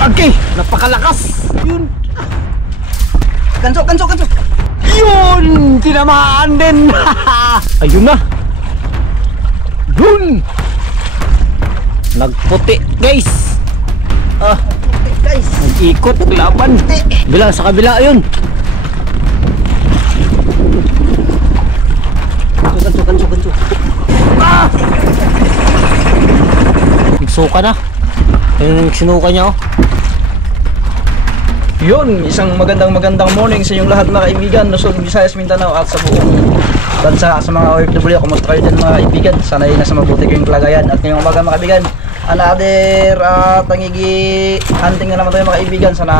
Okay, napakalakas. Yun. Ganso. Yun, tinamaan din. Ayun na. Yun. Nagputi, guys. Guys. Nag-ikot, laban. Bila sa kabila, ayun. Ganso. Nagsuka na. Ayun, sinuka niya, oh. Yun, isang magandang morning sa inyong lahat mga kaibigan, Luzon, Visayas, Mindanao at sa buong bansa, sa mga OFW. Kumusta kayo din mga kaibigan? Sana ay nasa mabuti kayong kalagayan. At ngayong umaga mga kaibigan, another tangigi hunting na naman tayo mga kaibigan. Sana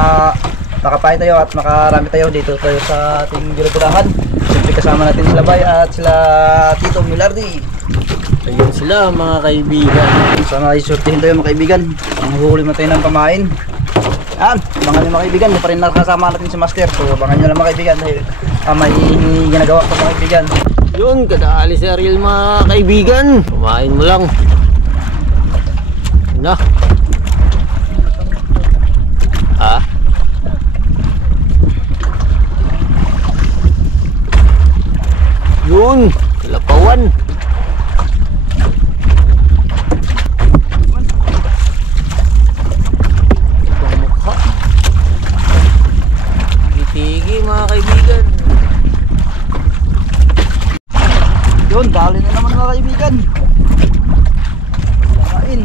makapay tayo at makarami tayo dito tayo sa ating ginagurahan. Siyempre kasama natin sila Bay at sila Tito Milardi. Ayun sila mga kaibigan. Sana isurtihin tayo mga kaibigan. Manghuli mo tayo ng pamain. Yan, abangan nyo mga kaibigan, hindi pa rin nakasama natin si Master. So abangan nyo lang mga kaibigan dahil may ginagawa pa mga kaibigan. Yun, kadali si Ariel mga kaibigan. Kumain mo lang. Yun na. Ha? Yun, lapawan. Mga kaibigan. Yun, dali na naman mga kaibigan. Kain.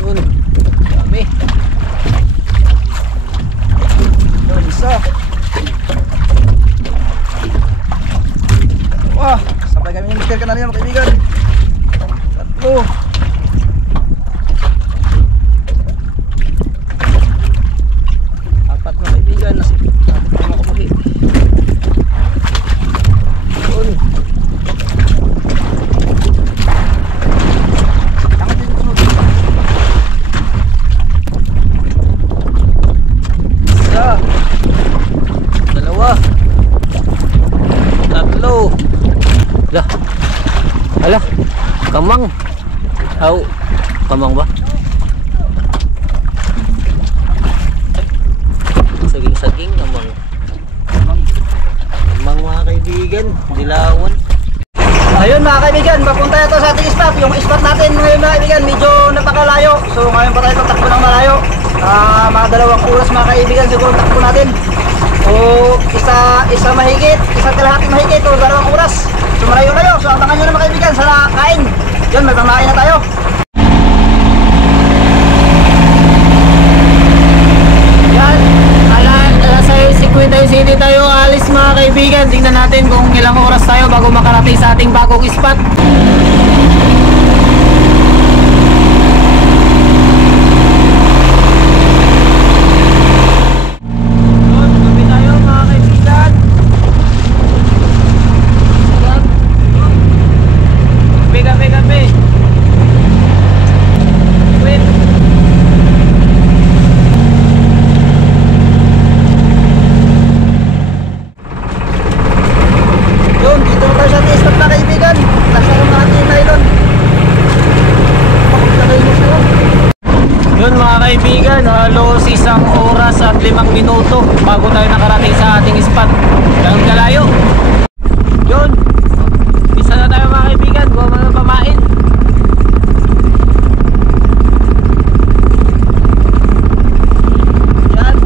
Yun. Dami. Yun, isa. Wah, sabay kami yung mister ka na rin mga kaibigan. Tatlo. Ala, kamang. Aw, kamang ba? Saging kamang. Kamang mga kaibigan, dilawan. Ayun mga kaibigan, papunta ito sa ating spot. Yung spot natin ngayon mga kaibigan, medyo napakalayo. So ngayon pa tayo tatakbo ng malayo. Mga 2 oras mga kaibigan siguro takbo natin. O isa mahigit, isa kalahati mahigit o 2 oras. So malayo-layo. So abangan nyo na mga kaibigan sa kain. Yun, may pamain na tayo. Yan, alas 6:50 city tayo alis mga kaibigan. Tingnan natin kung ilang oras tayo bago makarating sa ating bagong spot. Kaibigan, halos 1 oras at 5 minuto bago tayo nakarating sa ating spot. Ganun kalayo. Yun, isa na tayo mga kaibigan, gawa mga pamain. Yan.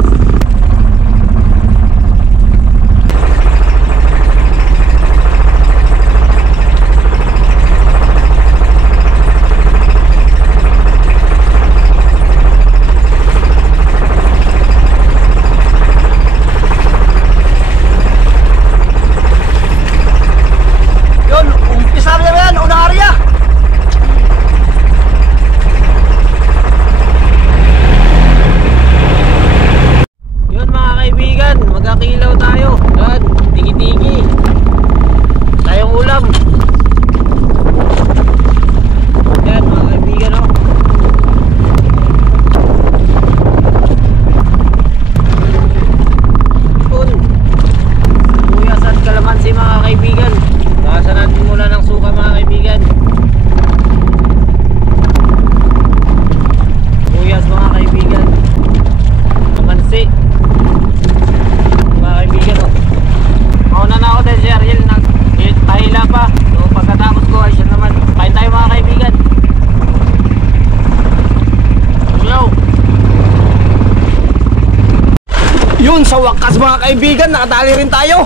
Yun, sa wakas mga kaibigan, nakadali rin tayo.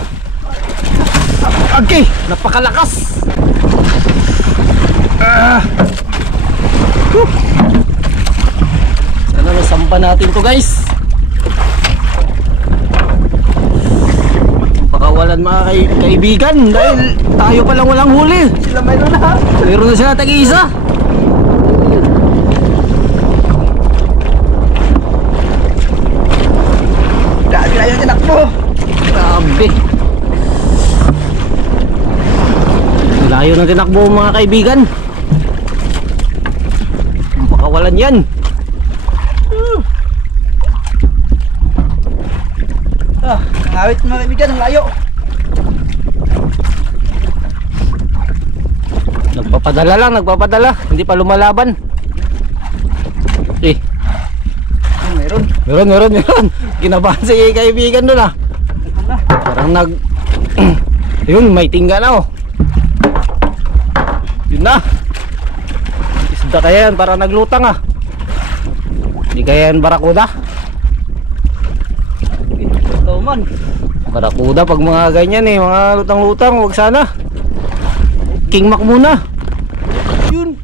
Okay, napakalakas. Sana nasampa natin to guys. Pakawalan mga kaibigan dahil tayo palang walang huli. Sila mayroon na. Mayroon na sila tag-isa. Grabe na yung tinakbo. Grabe. Layo ng tinakbo mga kaibigan. Ang pakawalan yan. Nangawit mga kaibigan, ang layo. Nagpapadala. Hindi pa lumalaban. Eh, Meron. meron. Kinabahan si kaibigan doon ah. Parang yun, may tingga na oh. Yun na. Isda kaya yan, parang naglutang ah. Hindi kaya yan barakuda. Ito man. Barakuda pag mga ganyan eh, mga lutang-lutang, wag sana. King Mac muna. Yun.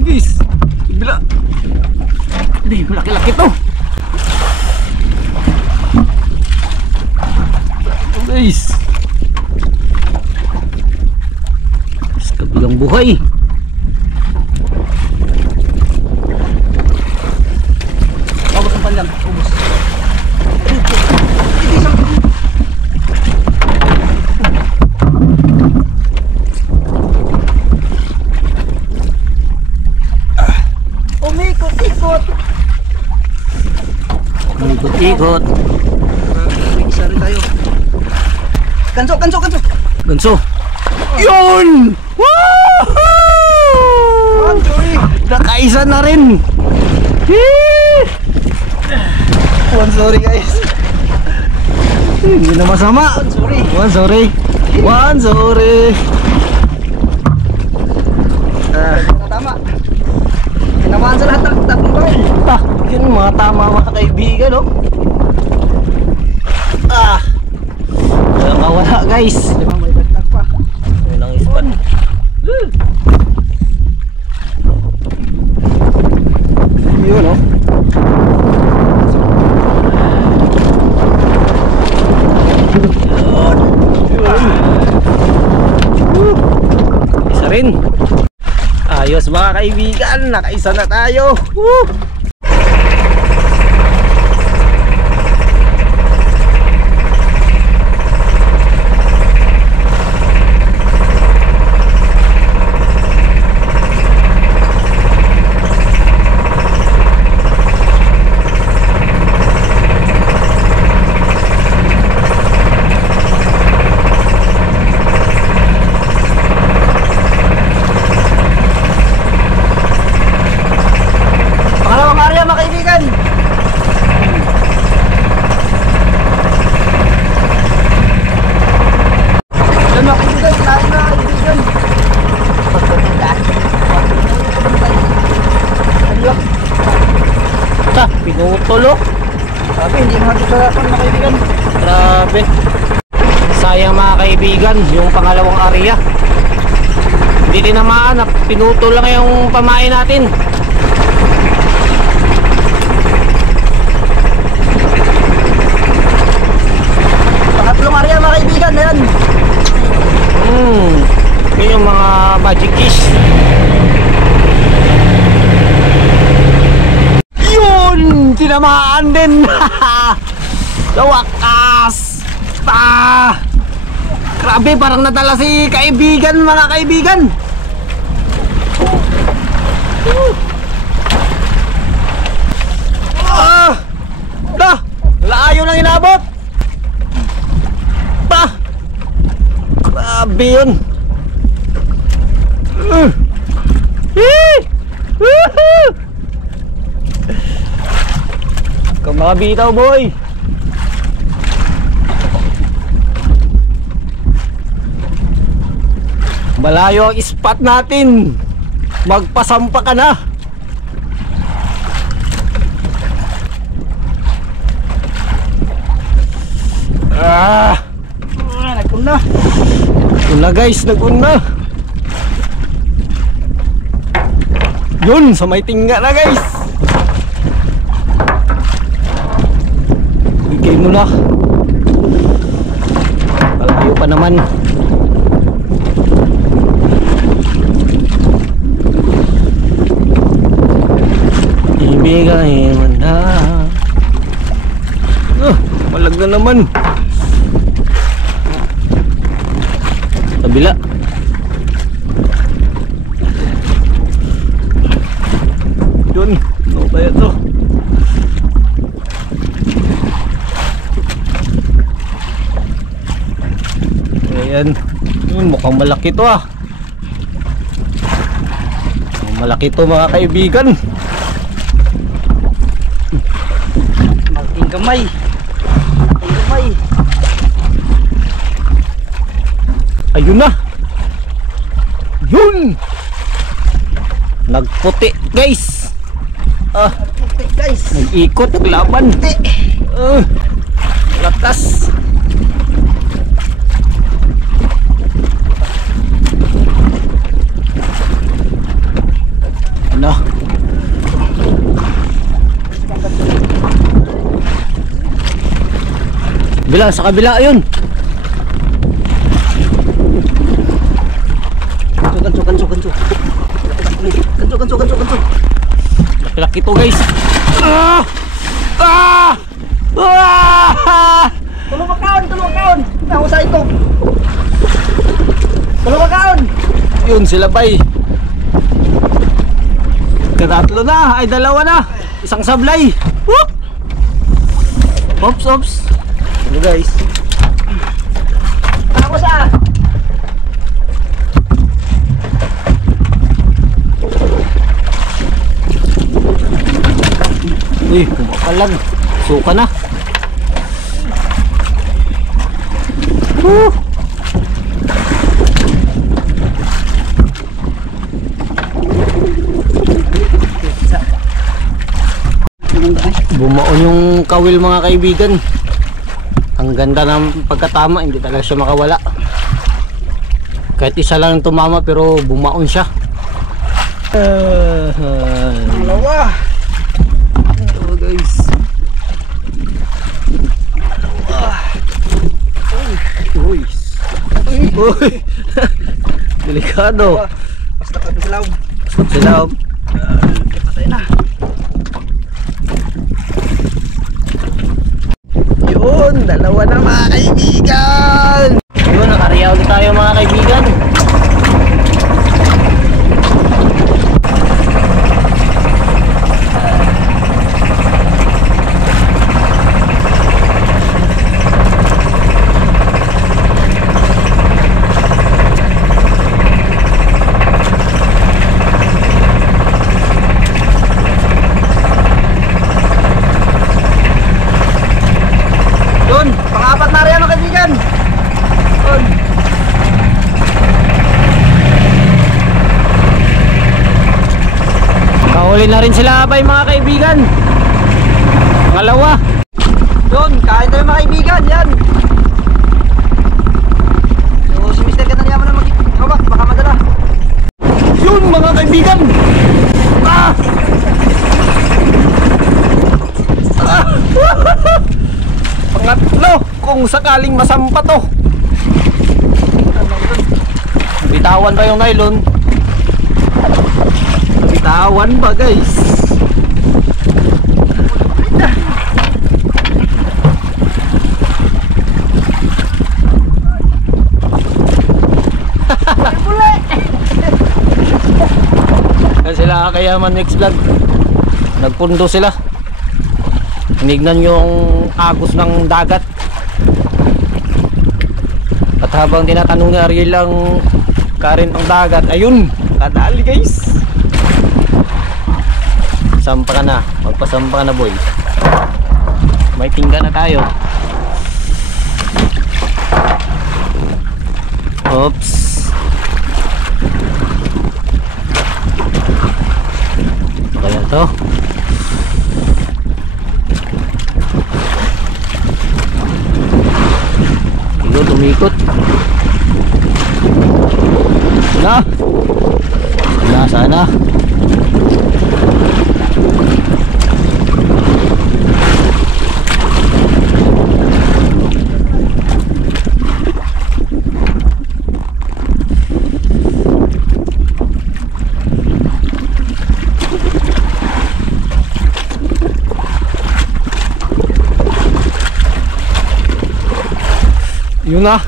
Guys, bila. Hindi, malaki-laki to. Guys. Sa kabilang buhay. Ubus ang panjang. Ubus. Umikot-ikot. Ikot-ikot. Isa rin tayo. Kanso. Ganso. Yun! Woohoo! Sorry. Nakaisa na rin. Sorry guys. Hindi na masama. Sorry. One sorry. Tama. Tinamaan sa lahat ng tatlong baril. Yun mga tama mga kaibigan oh. Nakawala guys. May dagdag pa. Yun ang ispan. Yun oh. Isa rin. Ayos mga kaibigan, nakaisa na tayo. Woo! Pangalawang area mga kaibigan. Yan mga kaibigan, tayo na kaibigan. Pinutulo. Sabi, hindi makakasarapan mga kaibigan. Grabe. Sayang mga kaibigan, yung pangalawang area. Hindi tinamaan, pinutol lang yung pamain natin. Pangatlong area mga kaibigan, ayan. Yun yung mga magic fish. Yun! Tinamaan din! Sa wakas! Grabe, parang nadala si kaibigan mga kaibigan. Layo nang inabot. Grabe yun. Kung makabitaw boy. Malayo ang spot natin. Magpasampa ka na. Naguna. Una guys, nag-una. Yun, sa may tingga na guys. Bigay mo na. Malayo pa naman. Ibigay mo na. Malag na naman. Kabila. Yun, ano kaya to? Ayan. Mukhang malaki to ah. Mukhang malaki to mga kaibigan. Malaking kamay. Malaking kamay. Ayun na. Yun. Nagputi guys. Puti guys. Nag-ikot, naglaban. Lakas. Ano? Bila, sa kabila ayun. Kanso. Laki-laki to guys. Tulong kaon. Nahusay ko. Tulong kaon. Yun sila bay. Katatlo na, ay dalawa na. Isang sablay. Whoop! Ops. Ano guys? Tapos Uy, kumakalag. Suka na. Bumaon yung kawil mga kaibigan. Ang ganda ng pagkatama, hindi talaga siya makawala. Kahit isa lang tumama pero bumaon siya. dalawa. Oh guys. Uy. Delikado. Basta ka sa loob. Sa loob. Patay na. Yun, dalawa na mga kaibigan. Yun, nakariyaw ulit tayo mga kaibigan. Yun, pang-apat na rin mga kaibigan. Yun. Kahuli na rin sila bay mga kaibigan. Pangalawa. Yun, kain tayo mga kaibigan. Yan. So, si Mr. Ganda niya mo na mag-hawak. Baka madala. Yun mga kaibigan. Pangatlo kung sakaling masampa to. Bitawan ba yung nylon? Bitawan ba guys? Yan sila kakayaman next vlog. Nagpundo sila. Tinignan yung agos ng dagat. At habang tinatanong ni Ariel ang current ng dagat, ayun, kadali guys. Sampa ka na, magpasampa ka na boy. May tingga na tayo. Oops. Kaya to. umikot. Sana. Yun na.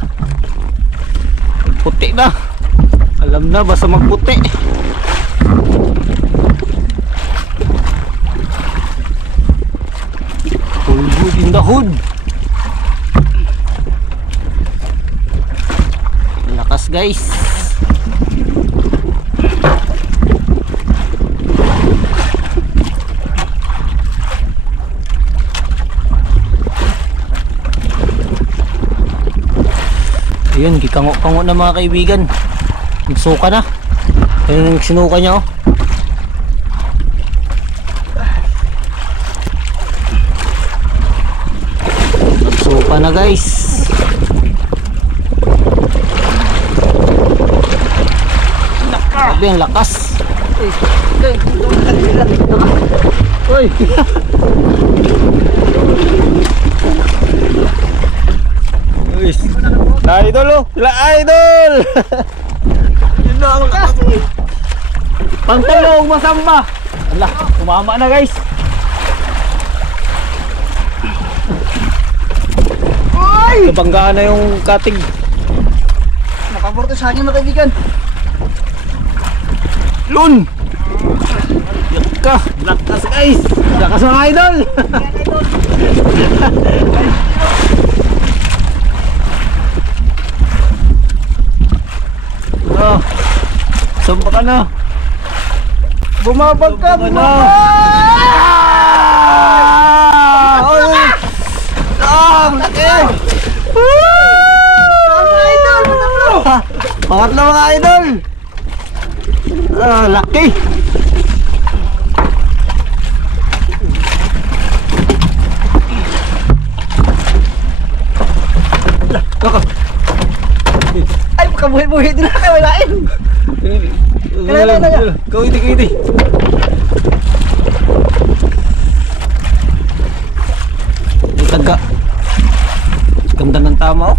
Puti na. Alam na basta magputi. Full good in the hood. Lakas guys. Ayun, gikango-kango na mga kaibigan. Nagsuka na. Ayun yung sinuka niya oh. Nagsuka na guys. Sabi ang lakas. Uy. La idol oh, la idol. Yun na ang lakas. Pangtalong masamba. Ala, kumama na guys. Uy! Kabanggaan na yung katig. Nakaporte sa akin mga kaibigan. Lun! Yaka! Lakas guys! Lakas mga idol! Oh, sumpa ka na! Bumabag ka! Bumabag! Ang laki! Mga idol! Pangatlo mga idol! Laki! Ay, kabuhi-buhi din na kayo, walain! Kaya. Kawiti. Taga. Ganda ng tama oh.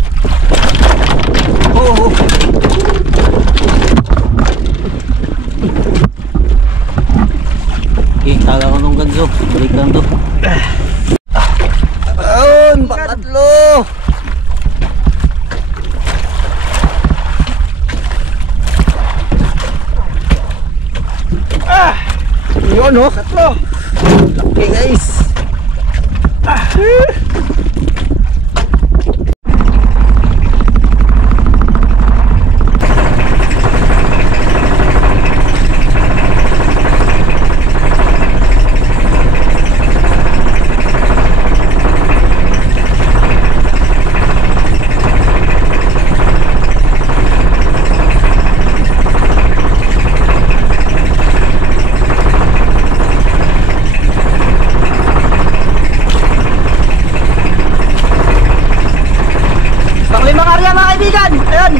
Oo. Okay, taga ko nung ganso. Balik lang to. Ayun, pangatlo. Yun oh, tatlo. Laki guys. Panglimang area mga kaibigan! Ayan!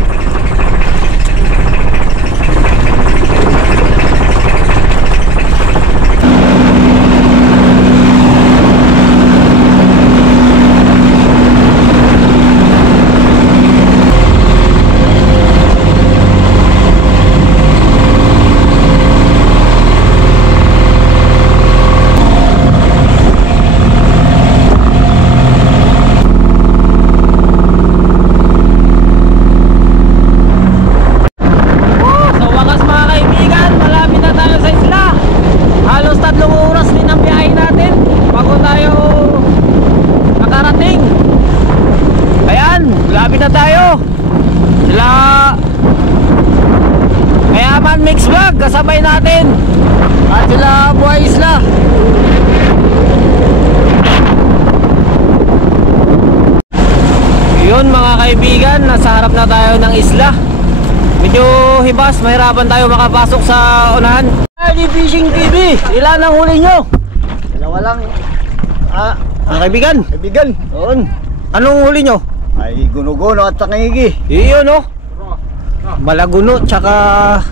Mix Vlog kasabay natin at sila Buhay Isla. Yun mga kaibigan, nasa harap na tayo ng isla. Medyo hibas, mahirapan tayo makapasok sa unahan. Fishing TV, ilan ang huli nyo? Dalawa lang. Mga kaibigan. Kaibigan. Yun. Anong huli nyo? Ay, guno-guno at tangigi. Iyon no. Malaguno tsaka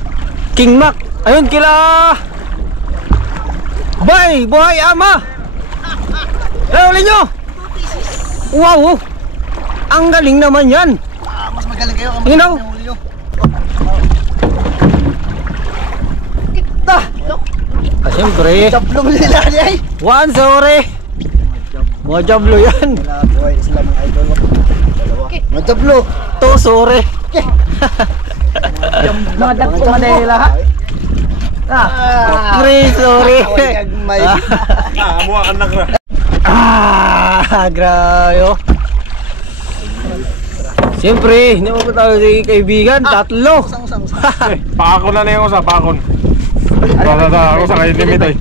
King Mac. Ayun kila Bay, buhay ama. Huli nyo. Wow. Ang galing naman yan. Mas magaling kayo ang You know? huli nyo. Siyempre. Tablong nila ay. One, sorry. Mga jablo yan. Boy, Islam ang idol. Dalawa. Matablo. To, sorry. Mga dagpo Manila ha. Three, sorry. May. Amuha ka na kra. Grabe oh. Siyempre, hindi mo pa tayo si kaibigan. Tatlo. Pakakon na yung usa, pakakon. Ako sa kayo limit ay.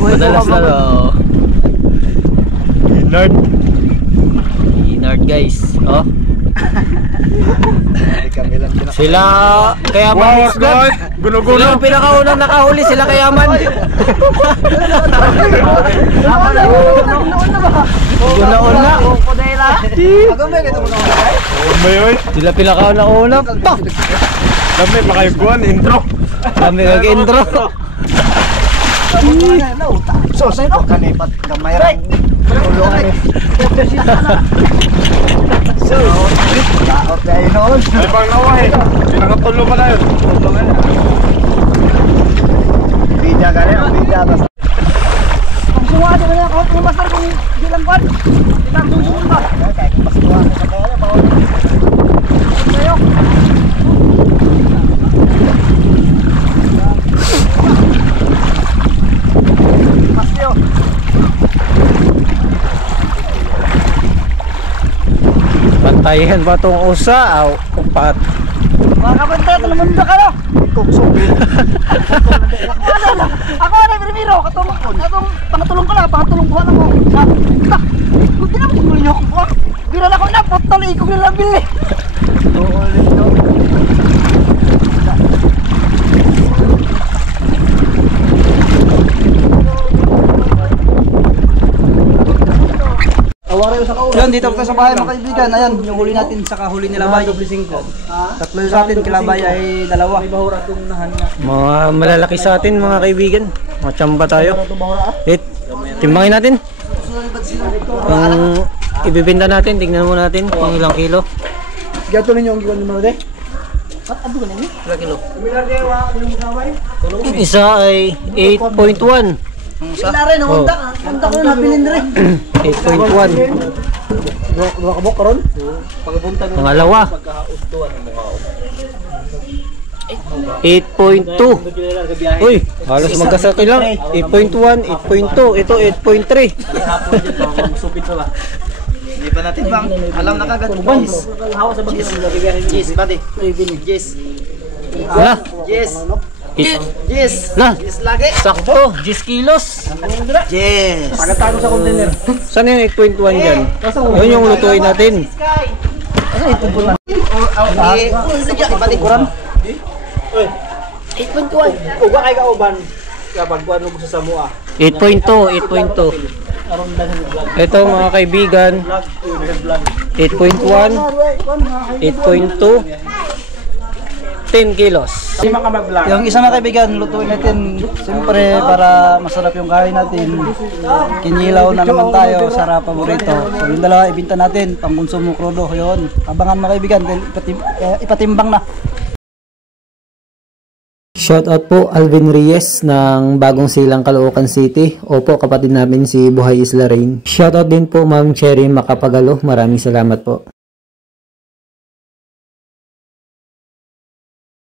Madalas na daw. Lord. Inard guys. Oh. Sila kaya Wow, man God. Guno-guno. Sila ang pinakaunang nakahuli, sila kayaman. Una-una. May Sila pinakauna-una. Pak! Dami pa kayo buwan, intro. Kami kag-intro. So, sa'yo po kanipat kamay rin. Tulungan eh. So, laot na yun noon. Ay pang nawa eh. Pinakatulo pa na yun. Bida ka rin, bida. Kung sumati mo na ako, kung master kung di lang kwan. Itang susunod ba? Kaya kung mas tuwa ka kaya na, bawal. Sa'yo. Masyo. Pantayan ba itong usa? Aw, upat. Mga kabantay, talaman ka no? Ako na, Primero, katong pangatulong ko lang, pangatulong ko lang mo. Tak, kung di naman sinulo niyo ako po. Bira na ko na, potol, ikog na lang bili. Yan, dito tayo sa bahay mga kaibigan. Ayan, yung huli natin sa kahuli nila Bay. Tatlo sa atin, kila Bay ay dalawa. Mga malalaki sa atin mga kaibigan. Mga tsamba tayo. Timbangin natin. Kung ibibenta natin, tignan mo natin kung ilang kilo. Gato ninyo ang giwan mo de. Ilang kilo? Isa ay 8.1. Sila rin, ang undak. Undak ko na nabilin rin. 8.1. Dua kabok karon. Pangalawa 8.2. Uy, halos magkasakay lang. 8.1, 8.2. Ito 8.3. Hindi pa natin bang, alam na kagad. Yes, buddy. Yes. Na, Yes. Yes. na. Yes lagi. Sakto, 10 kilos. Yes. Pagkatago sa container. Saan yung 8.1 dyan? Yun yung lutuin natin. Okay. Ibalik ko ram. 8.1. Uga kay kauban. Kapag kuan mo sa Samoa. 8.2, 8.2. Ito mga kaibigan, 8.1, 8.2, 10 kilos. Yung isa mga kaibigan, lutuin natin siyempre para masarap yung kain natin. Kinilaw na naman tayo, sarap paborito. So yung dalawa ibinta natin, pangkonsumo krudo yun. Abangan mga kaibigan, dahil ipatimbang na. Shoutout po Alvin Reyes ng Bagong Silang, Caloocan City. Opo, kapatid namin si Buhay Isla Rain. Shoutout din po Ma'am Cherry Makapagalo. Maraming salamat po.